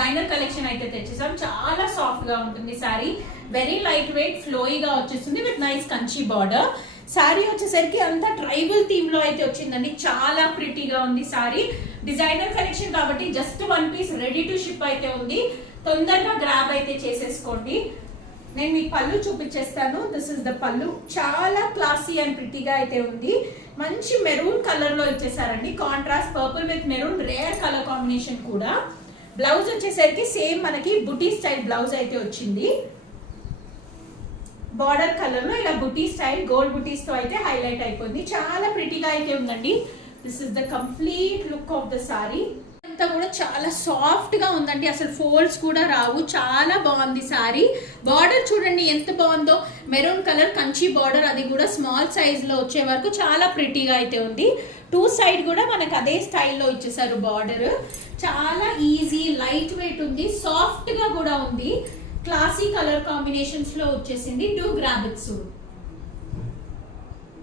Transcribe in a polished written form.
Designer collection అయితే తెచ్చేసాం. చాలా soft గా ఉంటుంది సారీ, వెరీ లైట్ వెయిట్ ఫ్లోయిగా వచ్చేస్తుంది with nice Kanchi border. Sorry వచ్చేసరికి అంతా ట్రైబల్ థీమ్ లో అయితే వచ్చిందండి, చాలా ప్రిటీగా ఉంది సారీ. డిజైనర్ కలెక్షన్ కాబట్టి just 1 piece ready to ship అయితే ఉంది, తొందరగా గ్రాబ్ అయితే చేసేసుకోండి. నేను మీకు పళ్ళు చూపించేస్తాను. దిస్ ఇస్ ద పళ్ళు, చాలా క్లాసీ అండ్ ప్రిటీగా అయితే ఉంది. మంచి మెరూన్ కలర్ లో ఇచ్చేసారండి, contrast purple with maroon, rare colour combination కూడా. బ్లౌజ్ వచ్చేసరికి సేమ్ మనకి బుటీ స్టైల్ బ్లౌజ్ అయితే వచ్చింది. బార్డర్ కలర్ లో ఇలా బుటీ స్టైల్ గోల్డ్ బుటీస్ తో అయితే హైలైట్ అయిపోయింది, చాలా ప్రిటీగా అయితే ఉందండి. This is the complete look of the sorry. అంతా కూడా చాలా సాఫ్ట్ గా ఉందండి, అసలు ఫోల్డ్స్ కూడా రావు, చాలా బాగుంది సారీ. బార్డర్ చూడండి ఎంత బాగుందో, మెరూన్ కలర్ కంచి బార్డర్, అది కూడా స్మాల్ సైజ్ లో వచ్చే వరకు చాలా ప్రిటీగా అయితే ఉంది. 2 సైడ్ కూడా మనకు అదే స్టైల్లో ఇచ్చేసారు బార్డర్. చాలా ఈజీ లైట్ వెయిట్ ఉంది, సాఫ్ట్ గా కూడా ఉంది, క్లాసీ కలర్ కాంబినేషన్స్ లో వచ్చేసింది. 2 గ్రాబ్ ఇట్ సూన్.